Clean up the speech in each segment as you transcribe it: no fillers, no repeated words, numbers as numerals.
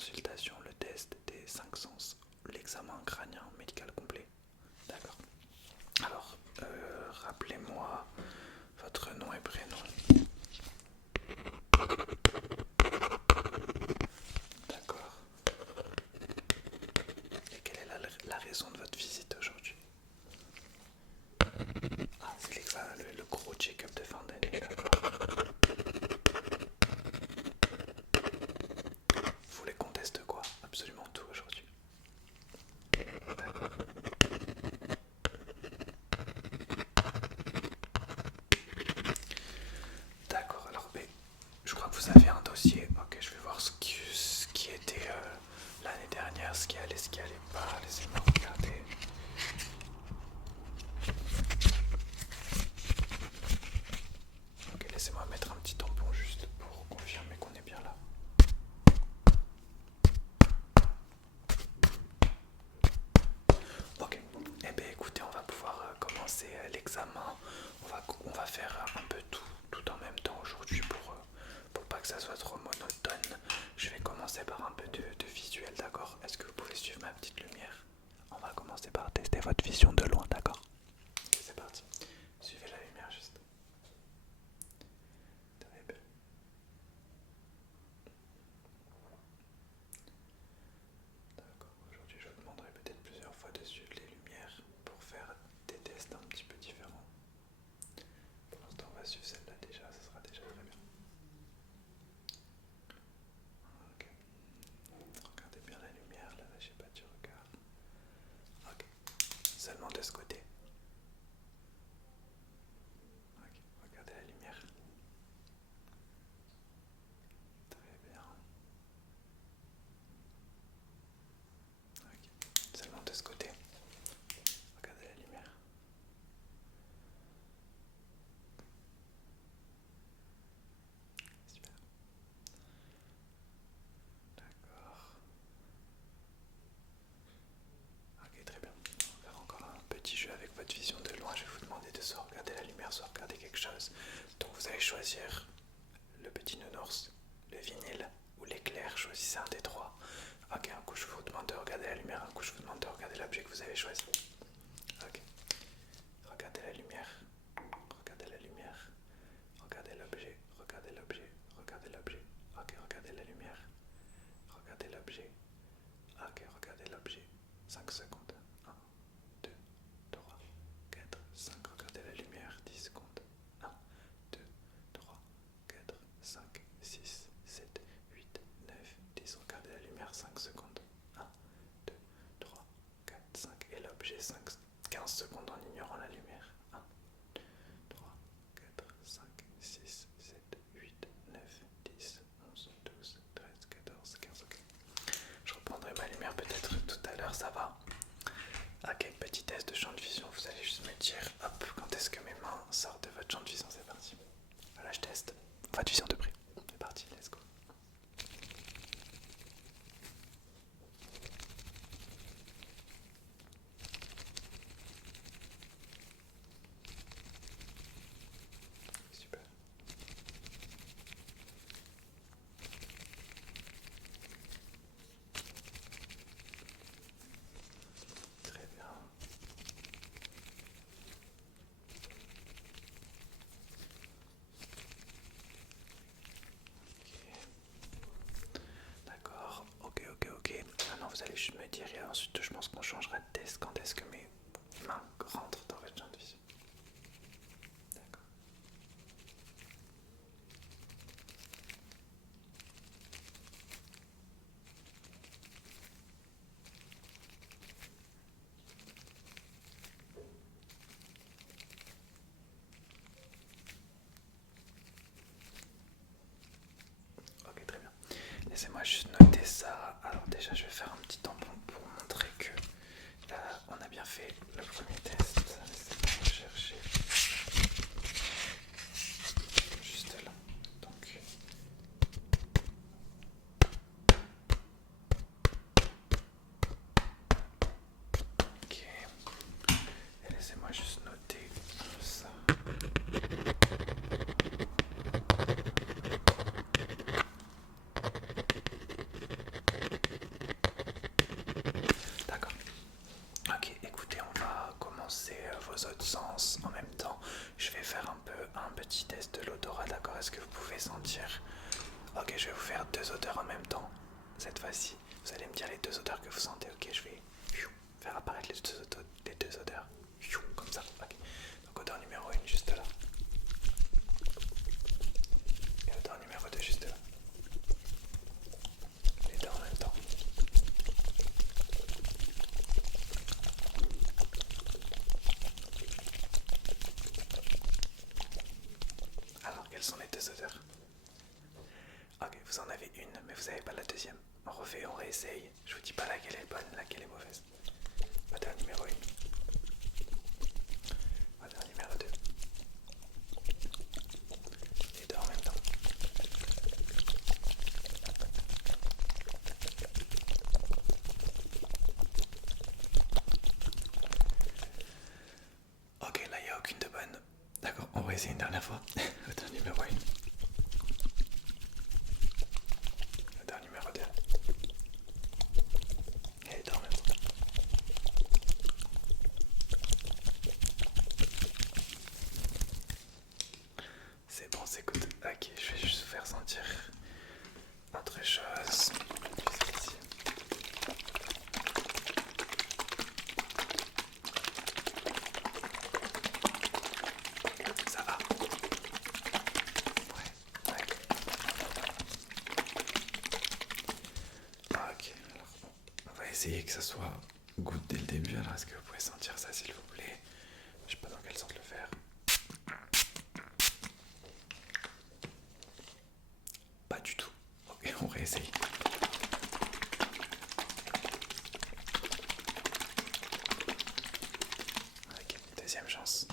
consultation, le test des 5 sens, l'examen crânien médical complet. D'accord. Alors, rappelez-moi votre nom et prénom. D'accord. Et quelle est la raison de votre visite aujourd'hui? Ah, c'est le gros check-up de fin d'année, d'accord. Vous voulez qu'on teste quoi? Absolument tout aujourd'hui. D'accord. D'accord, alors je crois que vous avez un dossier. Ok, je vais voir ce qui était l'année dernière, ce qui allait pas. Laissez-moi regarder. Ok, laissez-moi mettre un petit tampon juste pour confirmer qu'on est bien là. Ok, eh bien écoutez, on va pouvoir commencer l'examen. On va faire un peu tout en même temps aujourd'hui pour pas que ça soit trop monotone. Je vais commencer par un peu de visuel, d'accord? Est-ce que vous pouvez suivre ma petite lumière? On va commencer par tester votre vision de loin, d'accord? C'est parti. Suivez la lumière juste. Très bien. D'accord. Aujourd'hui, je vous demanderai peut-être plusieurs fois de suivre les lumières pour faire des tests un petit peu différents. Pour l'instant, on va suivre celle-là déjà, ça sera déjà très bien. Ok. Regardez bien la lumière, là, lâchez pas du regard. Ok. Seulement de ce côté. Ok. Regardez la lumière. Très bien. Ok. Seulement de ce côté. Regardez la lumière. Super. D'accord. Ok, très bien. On va faire encore un petit jeu avec votre vision de loin. Je vais vous demander de soit regarder la lumière, soit regarder quelque chose. Donc vous allez choisir le petit nounours, le vinyle ou l'éclair. Choisissez un des trois. Ok, un coup je vous demande de regarder la lumière, un coup je vous demande de regarder l'objet que vous avez choisi. Ok. Regardez la lumière. Regardez la lumière. Regardez l'objet. Regardez l'objet. Regardez l'objet. Ok, regardez la lumière. Regardez l'objet. Ok, regardez l'objet. 5 secondes. 1, 2, 3, 4, 5. Regardez la lumière. 10 secondes. 1, 2, 3, 4, 5, 6, 7, 8, 9, 10. Regardez la lumière. 5 secondes. 1, 2, 3, 4, 5. Et l'objet 15 secondes en ignorant la lumière. 1, 3, 4, 5, 6, 7, 8, 9, 10, 11, 12, 13, 14, 15. Ok. Je reprendrai ma lumière peut-être tout à l'heure, ça va? Ok, petit test de champ de vision. Vous allez juste me dire, hop, quand est-ce que mes mains sortent de votre champ de vision. C'est parti. Voilà, je teste votre vision de près. C'est parti, let's go. Super. Très bien. D'accord, ok. Maintenant vous allez juste me dire et ensuite je pense qu'on changera de test quand est-ce que mes mains rentrent dans votre champ de vision. D'accord. Ok, très bien. Laissez-moi juste noter ça. Alors déjà je vais faire un petit tampon pour montrer que là on a bien fait le premier test. Cette fois-ci, vous allez me dire les deux odeurs que vous sentez. Ok, je vais faire apparaître les deux odeurs. Comme ça. Ok. Donc odeur numéro 1 juste là. Et odeur numéro 2 juste là. Les deux en même temps. Alors, quelles sont les deux odeurs? Ok, vous en avez une, mais vous n'avez pas la deuxième. On refait, on réessaye. Je vous dis pas laquelle est bonne, laquelle est mauvaise. Odeur numéro 1. Odeur numéro 2. Les deux en même temps. Ok, là il n'y a aucune de bonne. D'accord, on va essayer une dernière fois. Odeur numéro 1. Odeur numéro 2. Et les deux en même temps. C'est bon, c'est good. Ok, je vais juste vous faire sentir autre chose. Jusqu'ici. Ça va. Ouais. Ok, alors on va essayer que ça soit good dès le début. Alors est-ce que vous pouvez sentir ça s'il vous plaît? Je sais pas dans quel sens le faire. Pas du tout. Ok, on réessaye. Ok, deuxième chance.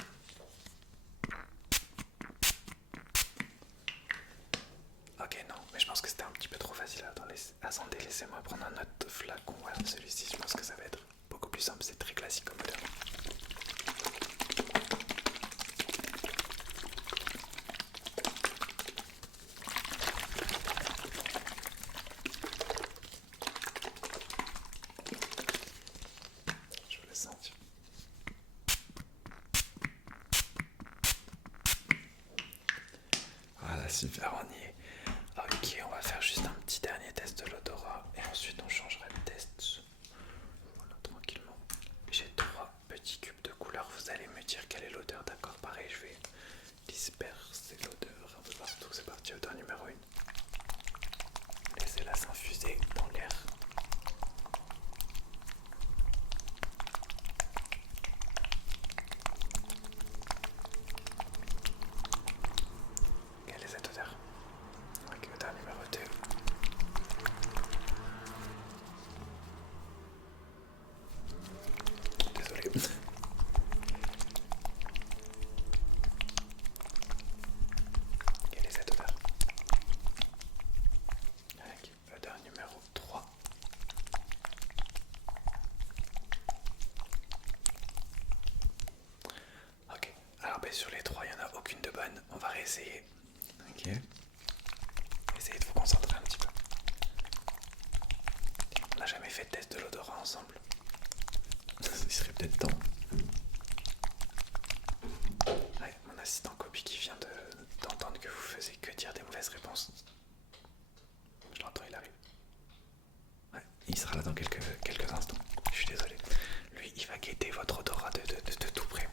Ok, non, mais je pense que c'était un petit peu trop facile. Attendez, laissez-moi prendre un autre flacon. Voilà, celui-ci, je pense que ça va être beaucoup plus simple. C'est très classique comme odeur. Je vous laisse sentir. Voilà, super, on y est. Ok, on va faire juste un petit dernier test de l'odorat et ensuite on changera de test. Voilà, tranquillement. J'ai 3 petits cubes de couleurs. Vous allez me dire quelle est l'odeur, d'accord? Pareil, je vais disperser l'odeur un peu partout. C'est parti, odeur numéro 1. Laissez-la s'infuser dans l'air. Quelle est cette odeur? Ok, odeur numéro 2. Désolé. Quelle est cette odeur? Ok, odeur numéro 3. Ok, alors ben, sur les 3, il n'y en a aucune de bonne. On va réessayer. Ok. Essayez de vous concentrer un petit peu. On n'a jamais fait de test de l'odorat ensemble. Il serait peut-être temps. Ouais, mon assistant copie qui vient d'entendre que vous faisiez que dire des mauvaises réponses. Je l'entends, il arrive. Ouais, il sera là dans quelques instants. Je suis désolé. Lui, il va guetter votre odorat de tout près.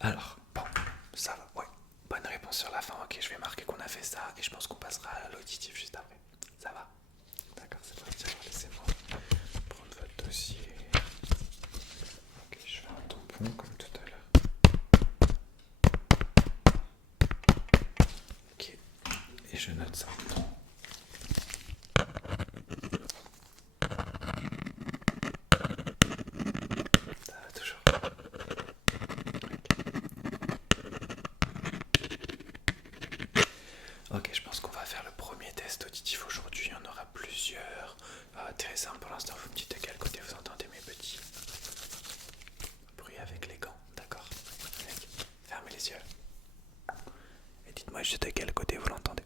Alors, bon, ça va, ouais. Bonne réponse sur la fin. Ok, je vais marquer qu'on a fait ça et je pense qu'on passera à l'auditif juste après. Ça va? D'accord, c'est parti. Alors, laissez-moi prendre votre dossier. Ok, je fais un tampon comme tout à l'heure. Ok, et je note ça. Ça va toujours. Ok, je pense qu'on va faire le premier test auditif aujourd'hui. Il y en aura plusieurs. Très simple pour l'instant. Vous me dites de quel côté vous entendez mes petits bruits avec les gants. D'accord? Fermez les yeux. Et dites-moi juste de quel côté vous l'entendez.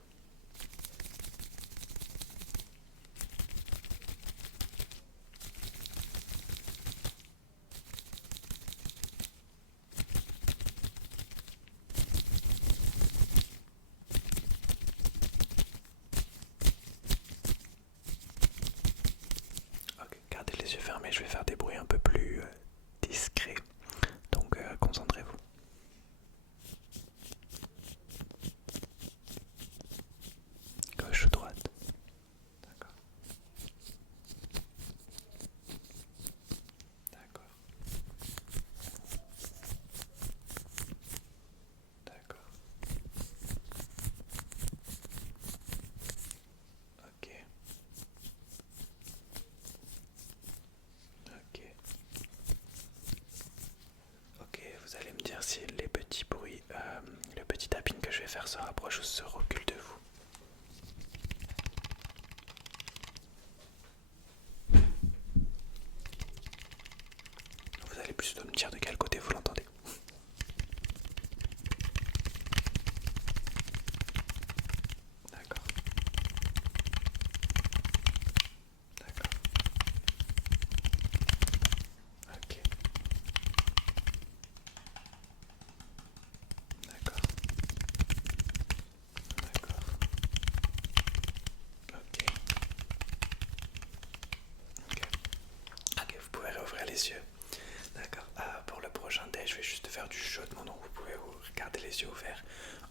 plus de me dire de quel côté vous l'entendez. D'accord. D'accord. Ok. D'accord. D'accord. Ok. Ok. Ok, vous pouvez réouvrir les yeux. D'accord. Pour le prochain test, je vais juste faire du chaudement, donc vous pouvez garder les yeux ouverts.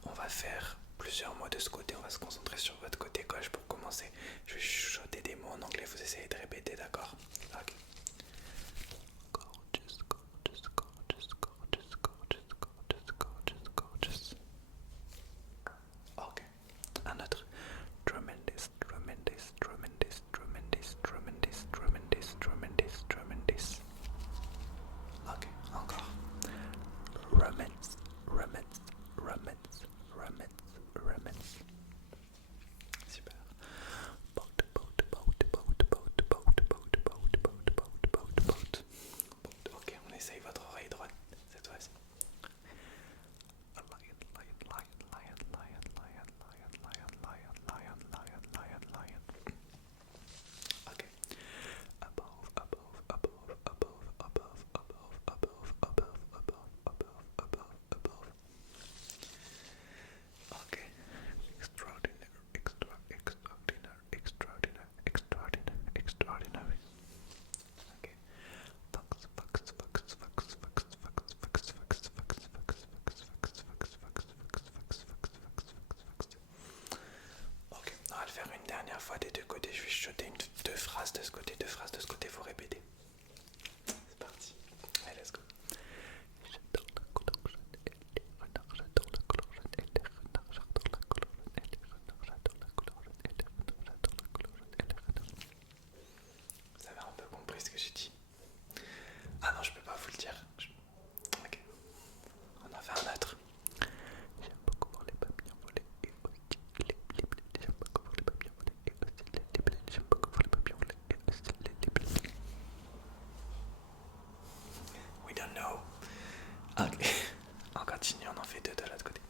On va faire plusieurs mots de ce côté. On va se concentrer sur votre côté gauche pour commencer. Je vais chuchoter des mots en anglais. Vous essayez de répéter, d'accord? Ok. Gorgeous, gorgeous, gorgeous, gorgeous, gorgeous, gorgeous, gorgeous, gorgeous. Ok. Un autre. Tremendous, tremendous, tremendous, tremendous, tremendous, tremendous, tremendous, tremendous. Ok, encore. Romance, romance, romance, romance, romance. Super. Boat, boat, boat, boat, boat, boat, boat, boat, boat, boat, boat, boat. Ok, on essaye votre oreille droite cette fois-ci. Lion, lion, lion, lion, lion, lion, lion, lion, lion, lion, lion, lion, lion. Ok. Above, above, above, above, above, above, above, above, above, above, above. Okay. Extraordinary, extraordinary, extraordinary, extraordinary, extraordinary. Okay. Fox, fox, fox, fox, fox, fox, fox, fox, fox, fox, fox, fox, fox, fox, fox, fox, fox. Ok, on va le faire une dernière fois des deux côtés. Je vais chuchoter deux phrases de ce côté, deux phrases de ce côté, faut répéter. C'est parti. Allez, let's go. J'adore la couleur jaune et les renards, j'adore la couleur jaune et les renards, j'adore la couleur jaune et les renards, j'adore la couleur jaune et les renards, j'adore la couleur jaune et les renards. Vous avez un peu compris ce que j'ai dit? Ah non, je peux pas vous le dire. Ok. On en fait un autre. J'aime beaucoup voir les papillons voler et aussi les blés. J'aime beaucoup voir les papillons voler et aussi les blés. J'aime beaucoup voir les papillons voler et aussi les blés. We don't know. Ok. On continue, on en fait deux de l'autre côté.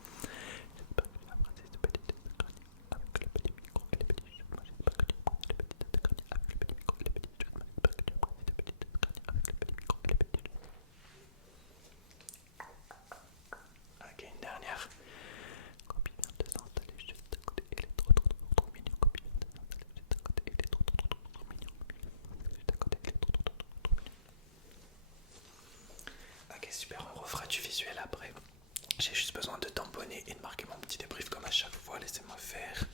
J'espère que la phrase est petite tête de crâne avec le petit micro et les petits cheveux. Moi j'espère que tu as pris les petites têtes de crâne avec le petit micro et les petits cheveux. Moi j'espère que tu as pris les petites têtes de crâne avec le petit micro et les petits cheveux. Ok, une dernière. Copie vient de s'installer juste à côté. Il est trop mignon. Copie vient de s'installer juste à côté. Il est trop mignon. Juste à côté, il est trop mignon. Ok, super, on refera du visuel après. J'ai juste besoin de tamponner et de marquer mon petit débrief comme à chaque fois. Laissez-moi faire.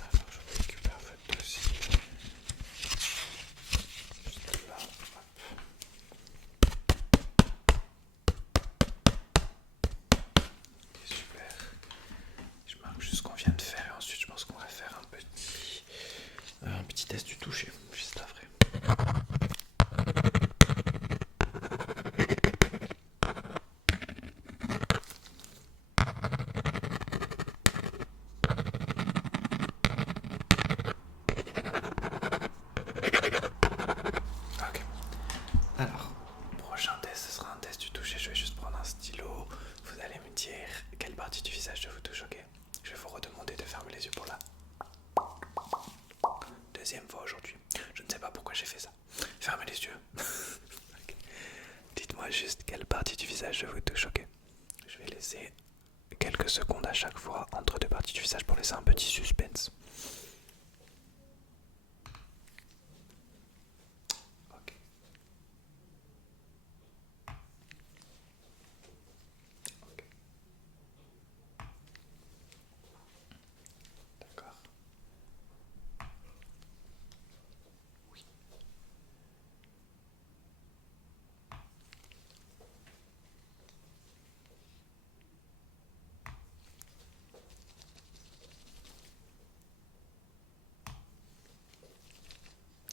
Alors, je récupère votre dossier. Juste là. Hop. Ok, super. Je marque juste ce qu'on vient de faire et ensuite je pense qu'on va faire un petit test du toucher juste après. Ok. Alors, prochain test, ce sera un test du toucher. Je vais juste prendre un stylo. Vous allez me dire quelle partie du visage je vous touche, ok? Je vais vous redemander de fermer les yeux pour la deuxième fois aujourd'hui. Je ne sais pas pourquoi j'ai fait ça. Fermez les yeux. Okay. Dites-moi juste quelle partie du visage je vous touche, ok? Je vais laisser quelques secondes à chaque fois entre deux parties du visage pour laisser un petit suspense. Ok. Ok. D'accord. Oui.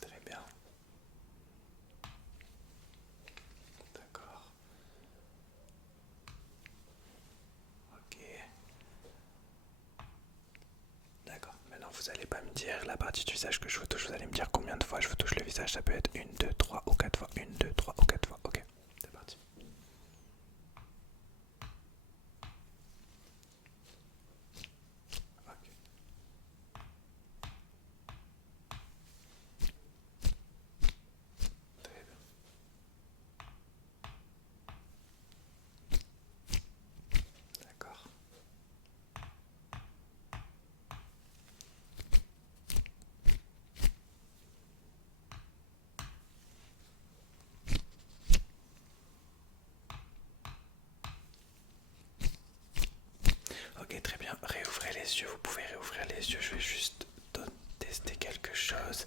Très bien. D'accord. Ok. D'accord. Maintenant, vous allez pas me dire la partie du visage que je vous touche. Vous allez me dire combien de fois je vous touche le visage. Ça peut être 1, 2, 3 ou 4 fois. 1, 2, 3 ou 4 fois. Ok. les yeux, vous pouvez réouvrir les yeux, je vais juste tester quelque chose.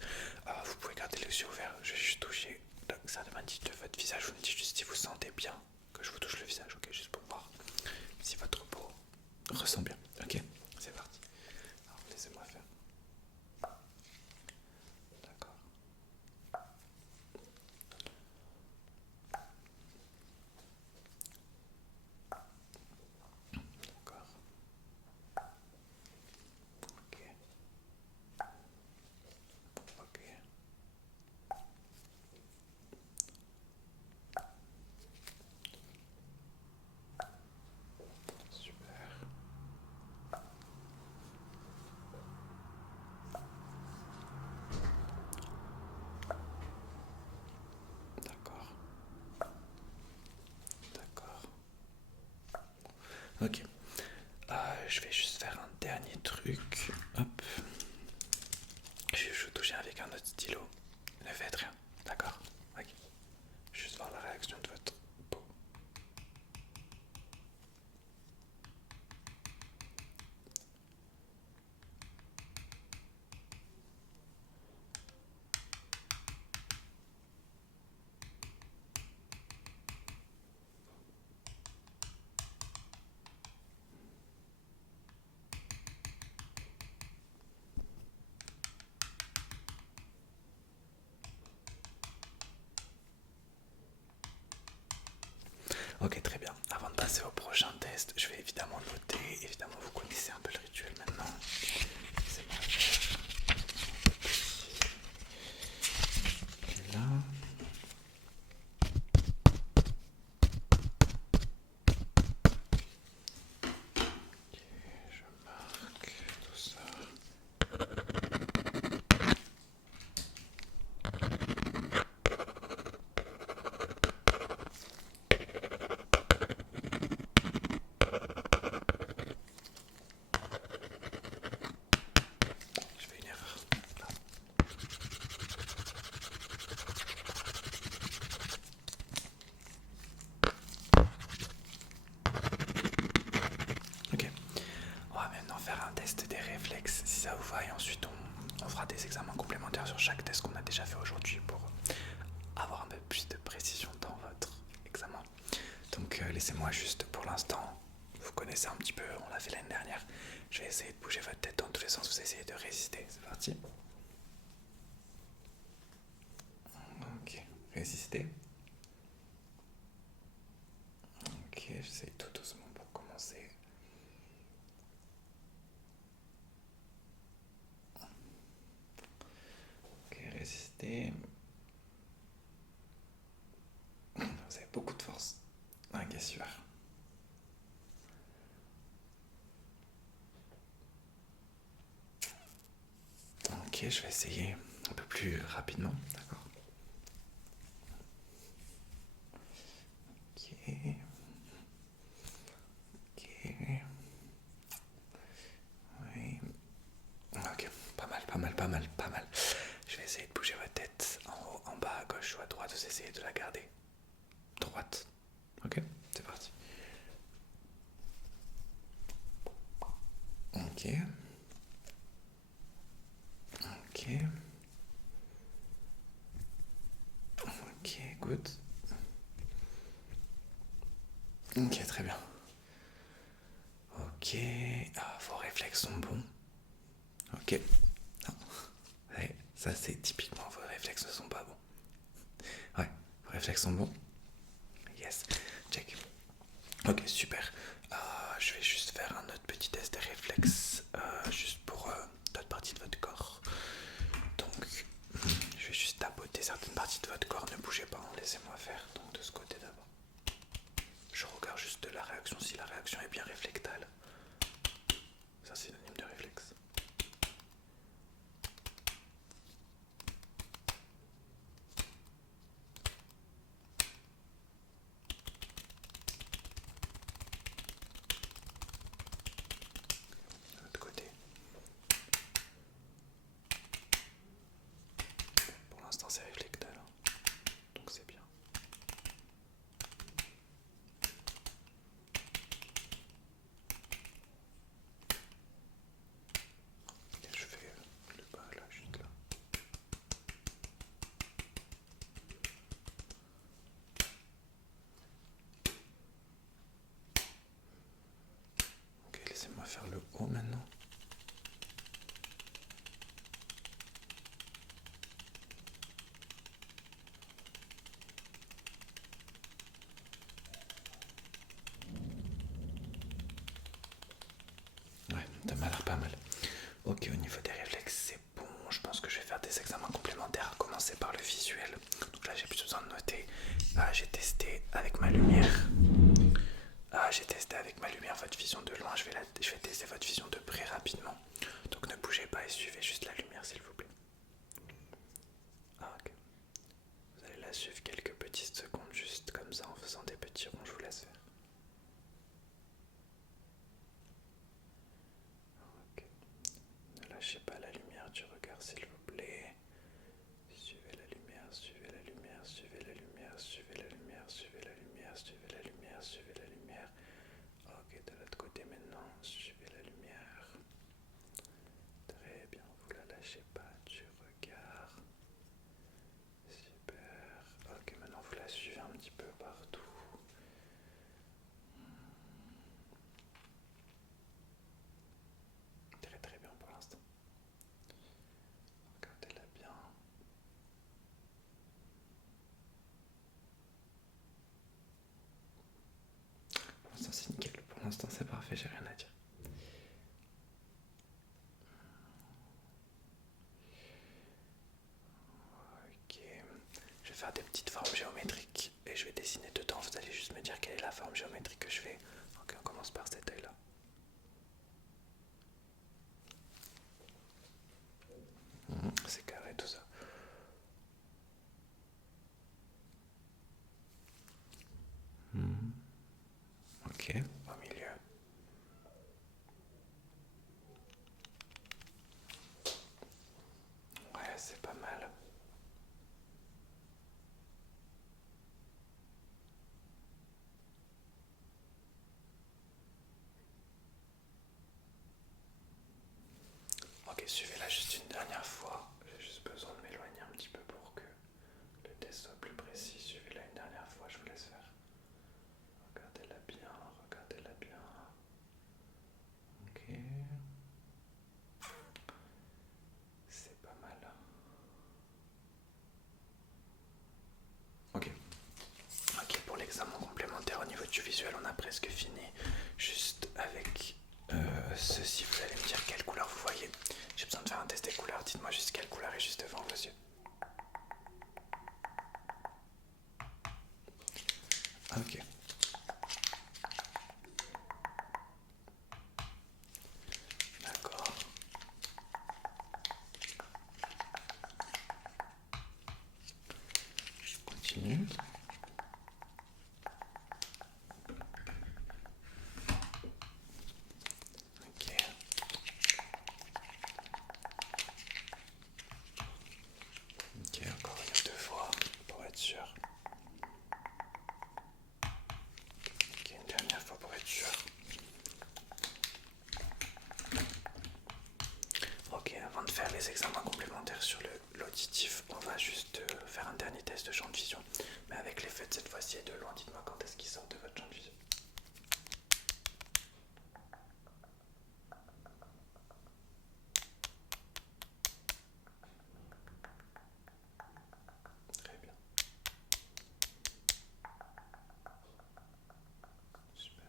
Vous pouvez garder les yeux ouverts, je vais juste toucher certaines parties de votre visage, vous me dites juste si vous sentez bien que je vous touche le visage, ok, juste pour voir si votre peau ressent bien, ok, c'est parti. Alors laissez-moi faire. D'accord. D'accord. Ok. Ok. Super. D'accord. D'accord. Ok. Je vais juste faire un dernier truc. Hop. Je vais juste toucher avec un autre stylo. Ne faites rien. D'accord. Ok. Juste voir la réaction de votre peau. Ok, très bien. Avant de passer au prochain test, je vais évidemment noter. Évidemment, vous connaissez un peu le rituel maintenant. C'est moi. Et là. Ok, je marque tout ça. Je fais une erreur. Là. Ok. On va maintenant faire un test des réflexes si ça vous va et ensuite on fera des examens complémentaires sur chaque test qu'on a déjà fait aujourd'hui pour avoir un peu plus de précision dans votre examen. Donc laissez-moi juste pour l'instant, vous connaissez un petit peu, on l'a fait l'année dernière. Je vais essayer de bouger votre tête dans tous les sens, vous essayez de résister, c'est parti. Ok, résister. Ok, j'essaye tout doucement pour commencer. Ok, résister. Vous avez beaucoup de force. Ok, super. Ok, je vais essayer un peu plus rapidement, d'accord. Ok. Ok. Oui. Ok, pas mal, pas mal, pas mal, pas mal. Je vais essayer de bouger votre tête en haut, en bas, à gauche ou à droite. Vous essayez de la garder droite. Ok, c'est parti. Ok. Ok. Ok, good. Ok, très bien. Ok, vos réflexes sont bons. Ok. Non. Ouais, ça c'est typiquement vos réflexes ne sont pas bons. Ouais, vos réflexes sont bons. Yes, check. Ok, super. Je vais juste faire un autre petit test des réflexes, juste pour d'autres parties de votre corps. Donc, je vais juste tapoter certaines parties de votre corps. Ne bougez pas, laissez-moi faire. Donc, de ce côté d'abord. Je regarde juste la réaction, si la réaction est bien réflectale. C'est un synonyme de réflexe. De l'autre côté. Pour l'instant, c'est réflectal. Donc, c'est bien. Ça m'a l'air pas mal. Ok, au niveau des réflexes, c'est bon. Je pense que je vais faire des examens complémentaires, à commencer par le visuel. Donc là, j'ai plus besoin de noter. Ah, j'ai testé avec ma lumière. J'ai testé avec ma lumière votre vision de loin. Je vais tester votre vision de près rapidement. Donc ne bougez pas et suivez juste la lumière, s'il vous plaît. Ok. Vous allez la suivre quelques petites secondes, juste comme ça, en faisant des petits ronds. Je vous laisse faire. Ok. Ne lâchez pas la lumière du regard, s'il vous plaît. Suivez la lumière, suivez la lumière, suivez la lumière, suivez la lumière, suivez la lumière, suivez la lumière, suivez la lumière. Ok, de l'autre côté maintenant, suivez la lumière. Très bien, vous la lâchez pas du regard. Super. Ok, maintenant vous la suivez un petit peu partout. Très très bien pour l'instant. Regardez-la bien. Pour l'instant c'est nickel, pour l'instant c'est parfait, j'ai rien à dire. Ok, je vais faire des petites formes géométriques et je vais dessiner dedans. Vous allez juste me dire quelle est la forme géométrique que je fais. Ok, on commence par cet œil là. C'est carré tout ça. Ok, au milieu. Ouais, c'est pas mal. Ok, suivez-la juste une dernière fois. J'ai juste besoin de m'éloigner un petit peu pour que le test soit plus précis. Suivez-la une dernière fois, je vous laisse faire. Regardez-la bien, regardez-la bien. Ok. C'est pas mal. Ok. Ok, pour l'examen complémentaire au niveau du visuel, on a presque fini. Juste avec ceci, vous allez me dire quelle couleur vous voyez. J'ai besoin de faire un test des couleurs. Dites-moi juste quelle couleur est juste devant vos yeux. Ok. D'accord. Je continue. Ok. Ok, encore une ou deux fois pour être sûr. Ok, une dernière fois pour être sûr. Ok, avant de faire les examens complémentaires sur l'auditif, on va juste faire un dernier test de champ de vision. Mais avec l'effet de cette fois-ci et de loin, dites-moi quand est-ce qu'il sort de votre champ de vision. Très bien. Super.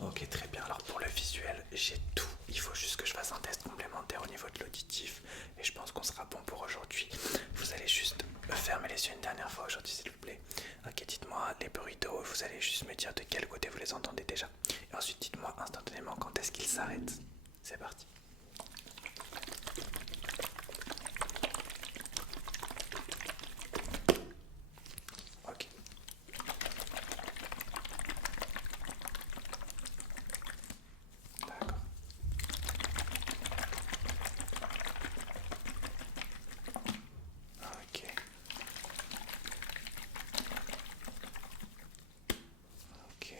Ok, très bien. Alors pour le visuel, j'ai tout. Il faut juste que je fasse un test complémentaire au niveau de l'auditif. Et je pense qu'on sera bon pour aujourd'hui. Vous allez juste fermer les yeux une dernière fois aujourd'hui, s'il vous plaît. Ok, dites-moi les bruits d'eau. Vous allez juste me dire de quel côté vous les entendez déjà. Et ensuite, dites-moi instantanément quand est-ce qu'ils s'arrêtent. C'est parti. Ok. D'accord. Ok. Ok.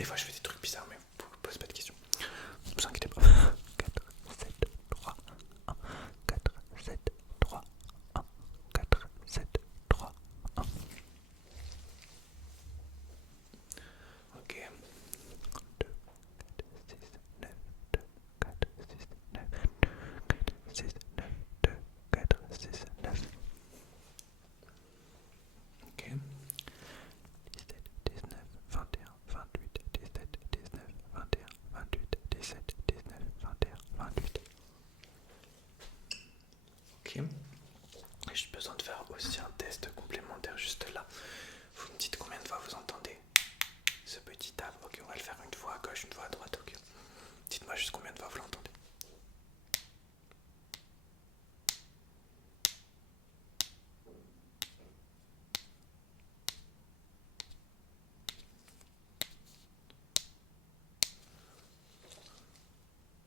Des fois je fais des trucs bizarres, mais vous ne posez pas de questions. Ne vous inquiétez pas. 4, 7, 3, 1, 4, 7, 3, 1, 4, 7, 3, 1. Ok. 2, 4, 6, 9, 2, 4, 6, 9, 2, 4, 6, 9. Ok. 17, 19, 21, 28, 17, 19, 21, 28, 17, 19, 21, 28. Ok. J'ai besoin de faire aussi un test complémentaire juste là. Vous me dites combien de fois vous entendez ce petit tap. Ok, on va le faire une fois à gauche, une fois à droite. Ok. Dites-moi juste combien de fois vous l'entendez.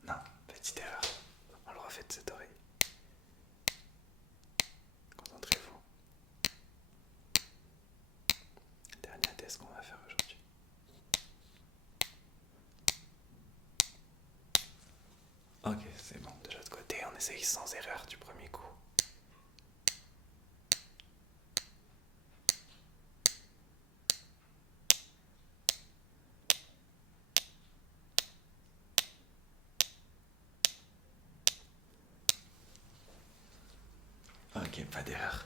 Non, petite erreur. On le refait de cette oreille. Concentrez-vous. Dernier test qu'on va faire aujourd'hui. Ok, c'est bon. De l'autre côté, on essaye sans erreur du premier coup. Ok, pas d'erreur.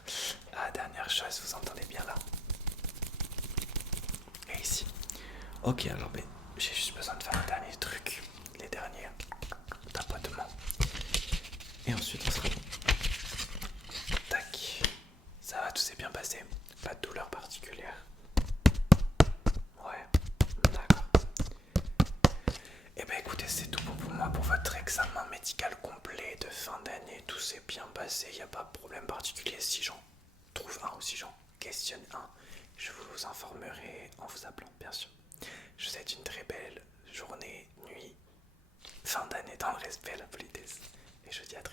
Ah, dernière chose, vous entendez bien là. Et ici. Ok, alors ben, j'ai juste besoin de faire un dernier truc. Les derniers tapotements. Et ensuite on sera bon. Tac. Ça va, tout s'est bien passé. Pas de douleur particulière. Ouais, d'accord. Et ben écoutez, c'est tout bon pour moi pour votre examen médical complet de fin d'année. Tout s'est bien passé, il n'y a pas de problème particulier. Si j'en trouve un ou si j'en questionne un, je vous informerai en vous appelant, bien sûr. Je vous souhaite une très belle journée, nuit, fin d'année dans le respect, la politesse. Et je vous dis à très